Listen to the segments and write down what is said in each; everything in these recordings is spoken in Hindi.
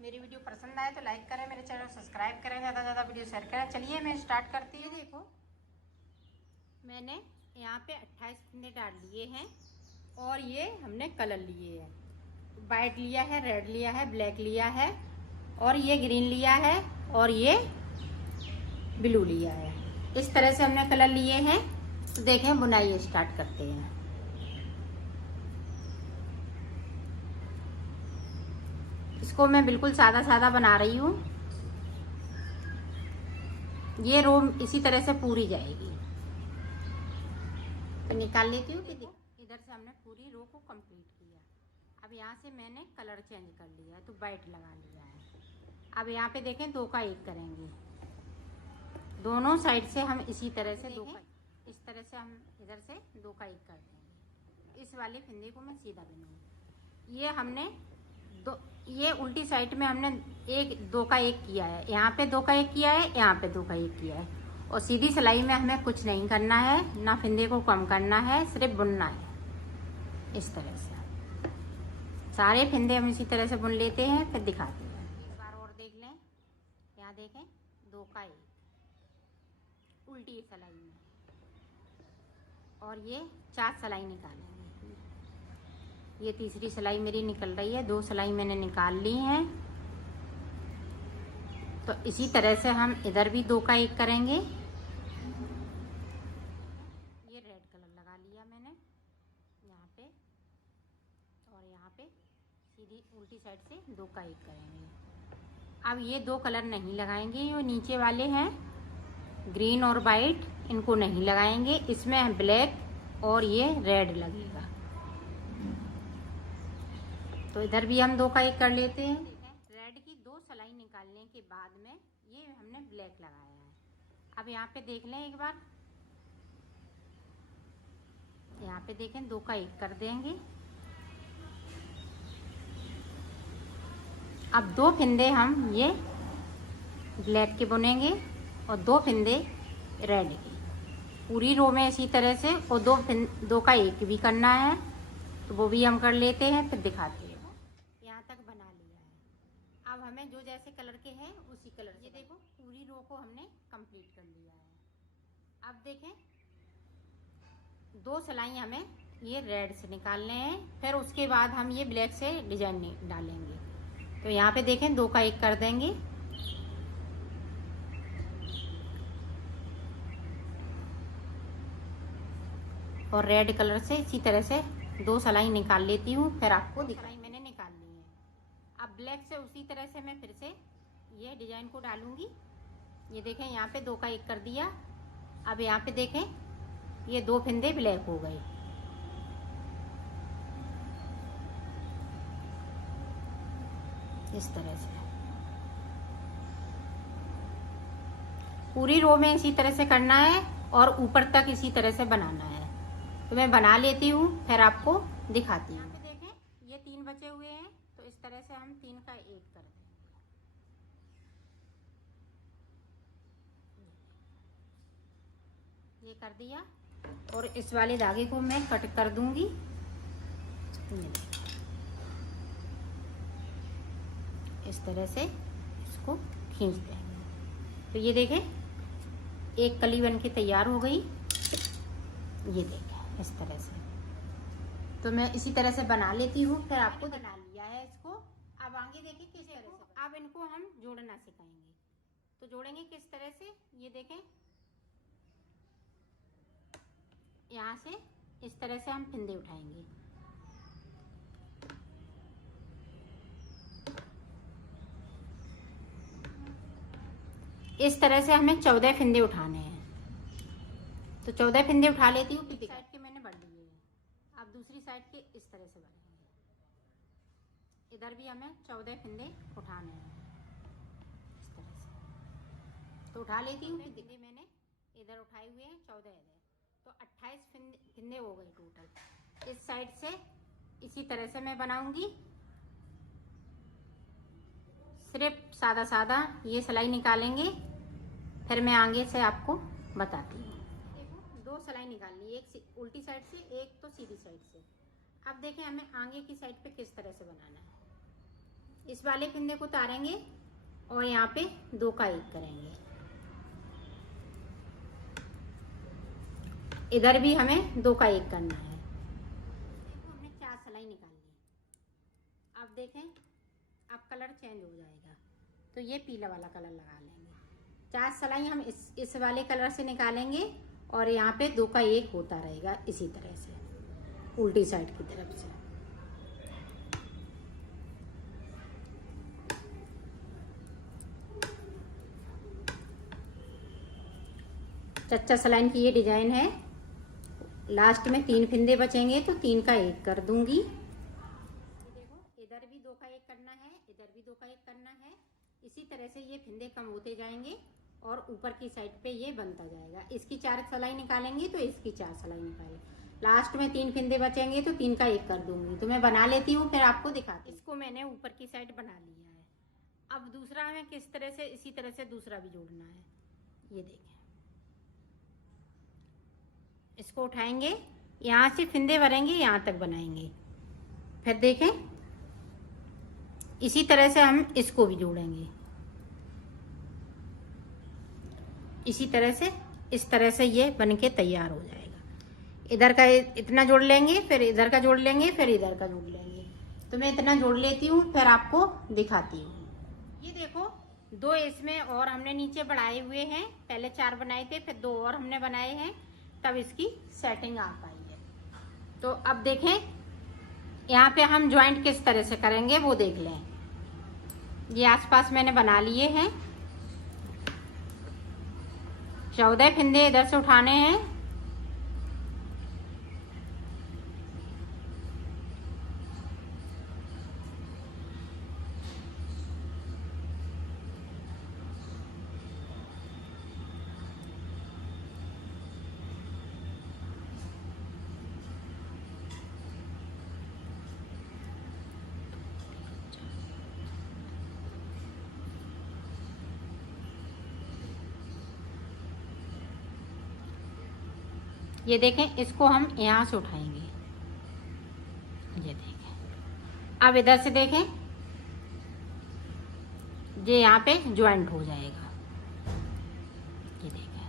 मेरी वीडियो पसंद आए तो लाइक करें, मेरे चैनल सब्सक्राइब करें, ज़्यादा से ज़्यादा वीडियो शेयर करें। चलिए मैं स्टार्ट करती हूँ। देखो मैंने यहाँ पे 28 फंदे डाल लिए हैं और ये हमने कलर लिए हैं। वाइट लिया है, रेड लिया है, ब्लैक लिया है और ये ग्रीन लिया है और ये ब्लू लिया है। इस तरह से हमने कलर लिए हैं। तो देखें बुनाई स्टार्ट करते हैं। इसको मैं बिल्कुल सादा सादा बना रही हूँ। ये रो इसी तरह से पूरी जाएगी। तो निकाल लेती हूँ कि इधर से हमने पूरी रो को कंप्लीट किया। अब यहाँ से मैंने कलर चेंज कर लिया है तो वाइट लगा लिया है। अब यहाँ पे देखें 2 का 1 करेंगे। दोनों साइड से हम इसी तरह से इस तरह से हम इधर से 2 का 1 कर देंगे। इस वाले फंदे को मैं सीधा बनाऊंगी। ये हमने ये उल्टी साइड में हमने 2 का 1 किया है। यहाँ पे 2 का 1 किया है, यहाँ पे 2 का 1 किया है और सीधी सिलाई में हमें कुछ नहीं करना है, ना फंदे को कम करना है, सिर्फ बुनना है। इस तरह से सारे फंदे हम इसी तरह से बुन लेते हैं, फिर दिखाते हैं। एक बार और देख लें। यहाँ देखें 2 का 1 उल्टी सिलाई में और ये 4 सिलाई निकालेंगे। ये तीसरी सिलाई मेरी निकल रही है, 2 सिलाई मैंने निकाल ली हैं। तो इसी तरह से हम इधर भी 2 का 1 करेंगे। ये रेड कलर लगा लिया मैंने यहाँ पे और यहाँ पे सीधी उल्टी साइड से 2 का 1 करेंगे। अब ये 2 कलर नहीं लगाएंगे, ये नीचे वाले हैं ग्रीन और वाइट, इनको नहीं लगाएंगे। इसमें ब्लैक और ये रेड लगेगा। तो इधर भी हम 2 का 1 कर लेते हैं। रेड की 2 सिलाई निकालने के बाद में ये हमने ब्लैक लगाया है। अब यहाँ पे देख लें एक बार। यहाँ पे देखें 2 का 1 कर देंगे। अब 2 फंदे हम ये ब्लैक के बुनेंगे और 2 फंदे रेड के पूरी रो में इसी तरह से। और 2 का 1 भी करना है तो वो भी हम कर लेते हैं, फिर दिखाते हैं। यहाँ तक बना लिया है। अब हमें जो जैसे कलर के हैं उसी कलर से, ये देखो पूरी रो को हमने कंप्लीट कर लिया है। अब देखें 2 सिलाई हमें ये रेड से निकालने हैं, फिर उसके बाद हम ये ब्लैक से डिजाइन डालेंगे। तो यहाँ पे देखें 2 का 1 कर देंगे और रेड कलर से इसी तरह से 2 सिलाई निकाल लेती हूँ, फिर आपको सिलाई मैंने निकाल ली है। अब ब्लैक से उसी तरह से मैं फिर से ये डिजाइन को डालूंगी। ये देखें यहाँ पे 2 का 1 कर दिया। अब यहाँ पे देखें ये 2 फंदे ब्लैक हो गए। इस तरह से पूरी रो में इसी तरह से करना है और ऊपर तक इसी तरह से बनाना है। तो मैं बना लेती हूँ, फिर आपको दिखाती हूँ। यहाँ पे देखें ये 3 बचे हुए हैं, तो इस तरह से हम 3 का 1 कर देंगे। ये कर दिया और इस वाले धागे को मैं कट कर दूंगी। इस तरह से इसको खींच देंगे। तो ये देखें एक कली बन के तैयार हो गई। ये देखें इस तरह से। तो मैं इसी तरह से बना लेती हूँ, फिर आपको बना लिया है इसको। अब आगे देखिए किस तरह से। अब इनको हम जोड़ना सिखाएंगे। तो जोड़ेंगे किस तरह से, ये देखें यहाँ से इस तरह से हम फंदे उठाएंगे। इस तरह से हमें 14 फंदे उठाने हैं। तो 14 फंदे उठा लेती हूँ। साइड के मैंने बढ़ लिए हैं। अब दूसरी साइड के इस तरह से बढ़ेंगे। इधर भी हमें 14 फंदे उठाने हैं इस तरह से। तो उठा लेती हूँ। फंदे मैंने इधर उठाए हुए हैं 14 इधर, तो 28 फंदे हो गए टोटल। इस साइड से इसी तरह से मैं बनाऊंगी। सिर्फ सादा सादा ये सिलाई निकालेंगे, फिर मैं आगे से आपको बताती हूँ। देखो 2 सिलाई निकाल ली, एक उल्टी साइड से, एक तो सीधी साइड से। अब देखें हमें आगे की साइड पे किस तरह से बनाना है। इस वाले फंदे को उतारेंगे और यहाँ पे 2 का 1 करेंगे। इधर भी हमें 2 का 1 करना है। देखो हमने 4 सिलाई निकाल ली। अब देखें अब कलर चेंज हो जाएगा, तो ये पीला वाला कलर लगा लेंगे। 4 सिलाई हम इस वाले कलर से निकालेंगे और यहाँ पे 2 का 1 होता रहेगा इसी तरह से उल्टी साइड की तरफ से। चच्चा सिलाई की ये डिजाइन है। लास्ट में 3 फंदे बचेंगे तो 3 का 1 कर दूंगी। देखो इधर भी 2 का 1 करना है, इधर भी 2 का 1 करना है। इसी तरह से ये फंदे कम होते जाएंगे और ऊपर की साइड पे ये बनता जाएगा। इसकी 4 सिलाई निकालेंगे तो इसकी 4 सिलाई निकालेंगे। लास्ट में 3 फंदे बचेंगे तो 3 का 1 कर दूंगी। तो मैं बना लेती हूँ फिर आपको दिखाती हूँ। इसको मैंने ऊपर की साइड बना लिया है। अब दूसरा हमें किस तरह से, इसी तरह से दूसरा भी जोड़ना है। ये देखें, इसको उठाएंगे, यहाँ से फंदे भरेंगे, यहाँ तक बनाएंगे। फिर देखें इसी तरह से हम इसको भी जोड़ेंगे। इसी तरह से इस तरह से ये बनके तैयार हो जाएगा। इधर का इतना जोड़ लेंगे, फिर इधर का जोड़ लेंगे, फिर इधर का जोड़ लेंगे। तो मैं इतना जोड़ लेती हूँ फिर आपको दिखाती हूँ। ये देखो 2 इसमें और हमने नीचे बढ़ाए हुए हैं। पहले 4 बनाए थे, फिर 2 और हमने बनाए हैं, तब इसकी सेटिंग आ पाई है। तो अब देखें यहाँ पे हम ज्वाइंट किस तरह से करेंगे वो देख लें। ये आसपास मैंने बना लिए हैं। 14 फंदे इधर से उठाने हैं। ये देखें इसको हम यहाँ से उठाएंगे। ये देखें अब इधर से देखें, ये यहाँ पे ज्वाइंट हो जाएगा। ये देखें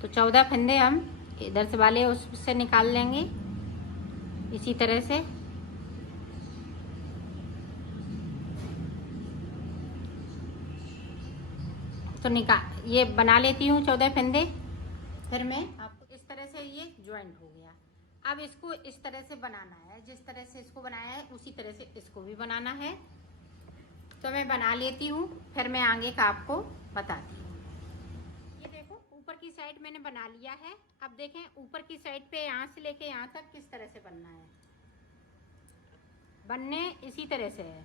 तो 14 फंदे हम इधर से वाले उससे निकाल लेंगे इसी तरह से। तो निकाल ये बना लेती हूँ 14 फंदे। फिर मैं आपको इस तरह से ये ज्वाइंट हो गया। अब इसको इस तरह से बनाना है, जिस तरह से इसको बनाया है उसी तरह से इसको भी बनाना है। तो मैं बना लेती हूँ, फिर मैं आगे का आपको बताती हूँ। ये देखो ऊपर की साइड मैंने बना लिया है। अब देखें ऊपर की साइड पे यहाँ से लेके यहाँ तक किस तरह से बनना है। बनने इसी तरह से है,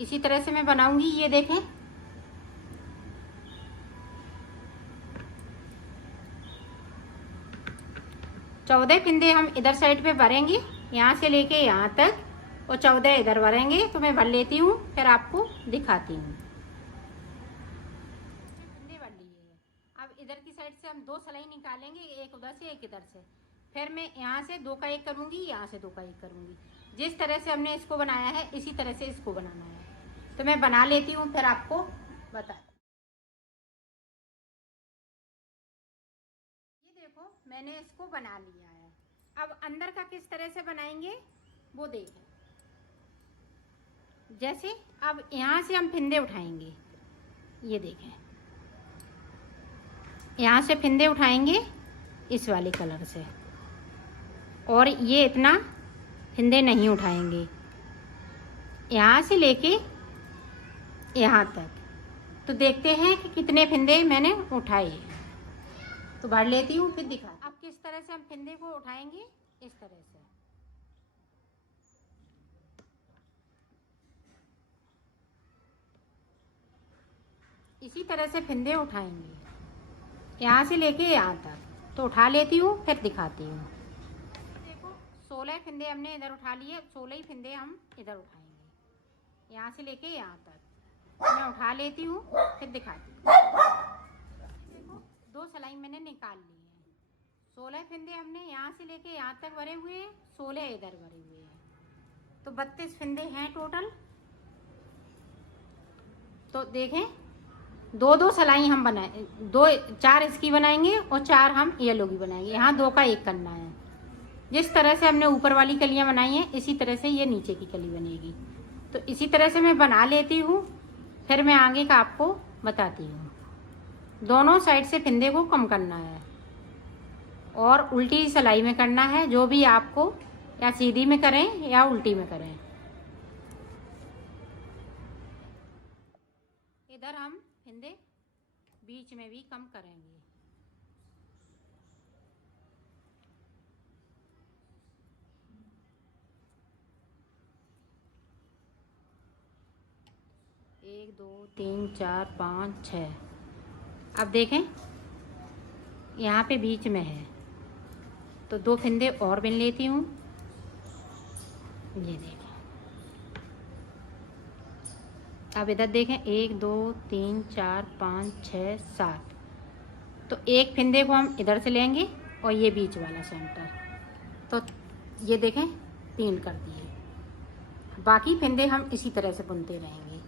इसी तरह से मैं बनाऊंगी। ये देखें चौदह फंदे हम इधर साइड पे भरेंगे, यहाँ से लेके यहाँ तक, और 14 इधर भरेंगे। तो मैं भर लेती हूँ फिर आपको दिखाती हूँ। फंदे भर लिए हैं। अब इधर की साइड से हम 2 सिलाई निकालेंगे, एक उधर से एक इधर से। फिर मैं यहाँ से 2 का 1 करूँगी, यहाँ से 2 का 1 करूँगी। जिस तरह से हमने इसको बनाया है इसी तरह से इसको बनाना है। तो मैं बना लेती हूँ फिर आपको बता। ये देखो मैंने इसको बना लिया है। अब अंदर का किस तरह से बनाएंगे वो देखें। जैसे अब यहाँ से हम फंदे उठाएंगे, ये देखें यहाँ से फंदे उठाएंगे इस वाले कलर से, और ये इतना फंदे नहीं उठाएंगे, यहाँ से लेके यहाँ तक। तो देखते हैं कि कितने फंदे मैंने उठाए। तो भर लेती हूँ फिर दिखा। अब किस तरह से हम फंदे को उठाएंगे, इस तरह से। इसी तरह से फंदे उठाएंगे यहाँ से लेके यहाँ तक। तो उठा लेती हूँ फिर दिखाती हूँ। देखो 16 फंदे हमने इधर उठा लिए, 16 ही फंदे हम इधर उठाएंगे यहाँ से लेके यहाँ तक। मैं उठा लेती हूँ फिर दिखाती हूँ। देखो 2 सिलाई मैंने निकाल ली है। 16 फंदे हमने यहाँ से लेके यहाँ तक भरे हुए हैं, 16 इधर भरे हुए हैं, तो 32 फंदे हैं टोटल। तो देखें, 2-2 सिलाई हम बनाए, 4 इसकी बनाएंगे और 4 हम येलो की बनाएंगे। यहाँ 2 का 1 करना है। जिस तरह से हमने ऊपर वाली कलियां बनाई हैं इसी तरह से ये नीचे की कली बनेगी। तो इसी तरह से मैं बना लेती हूँ, फिर मैं आगे का आपको बताती हूँ। दोनों साइड से फंदे को कम करना है और उल्टी सिलाई में करना है, जो भी आपको, या सीधी में करें या उल्टी में करें। इधर हम फंदे बीच में भी कम करेंगे। एक, 2, 3, 4, 5, 6। अब देखें, यहाँ पे बीच में है तो 2 फंदे और बिन लेती हूँ। ये देखें, अब इधर देखें, 1, 2, 3, 4, 5, 6, 7। तो 1 फंदे को हम इधर से लेंगे और ये बीच वाला सेंटर, तो ये देखें 3 कर दिए। बाकी फंदे हम इसी तरह से बुनते रहेंगे,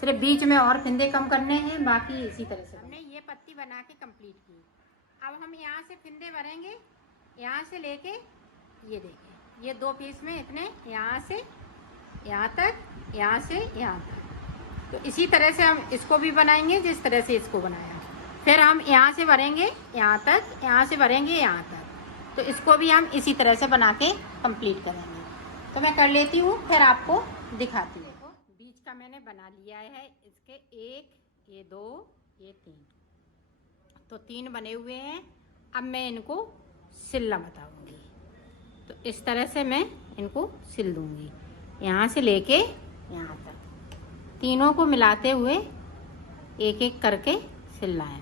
सिर्फ बीच में और फंदे कम करने हैं, बाकी इसी तरह से। हमने ये पत्ती बना के कंप्लीट की। अब हम यहाँ से फंदे भरेंगे, यहाँ से लेके ये देखें, ये 2 पीस में इतने, यहाँ से यहाँ तक, यहाँ से यहाँ तक। तो इसी तरह से हम इसको भी बनाएंगे जिस तरह से इसको बनाया। फिर हम यहाँ से भरेंगे यहाँ तक, यहाँ से भरेंगे यहाँ तक। तो इसको भी हम इसी तरह से बना के कंप्लीट करेंगे। तो मैं कर लेती हूँ, फिर आपको दिखाती हूँ। देखो, बीच का मैंने बना लिया है, इसके 1, ये 2, ये 3, तो 3 बने हुए हैं। अब मैं इनको सिलना बताऊंगी। तो इस तरह से मैं इनको सिल दूंगी, यहाँ से लेके यहाँ तक, तीनों को मिलाते हुए एक एक करके सिलना है।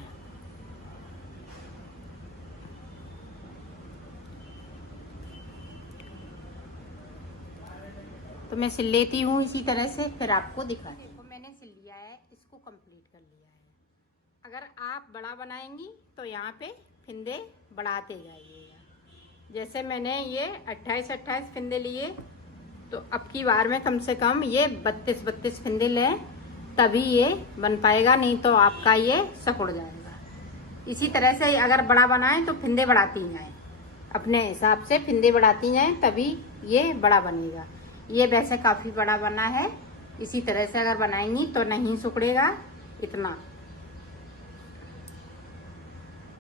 तो मैं सिल लेती हूँ इसी तरह से, फिर आपको दिखाती हूँ। मैंने सिल लिया है, इसको कंप्लीट कर लिया है। अगर आप बड़ा बनाएंगी तो यहाँ पे फंदे बढ़ाते जाइएगा। जैसे मैंने ये 28 फंदे लिए, तो अब की बार में कम से कम ये 32 फंदे लें, तभी ये बन पाएगा, नहीं तो आपका ये सकुड़ जाएगा। इसी तरह से अगर बड़ा बनाएं तो फंदे बढ़ाती जाएं, अपने हिसाब से फंदे बढ़ाती जाएं, तभी ये बड़ा बनेगा। ये वैसे काफ़ी बड़ा बना है, इसी तरह से अगर बनाएंगी तो नहीं सिकुड़ेगा इतना।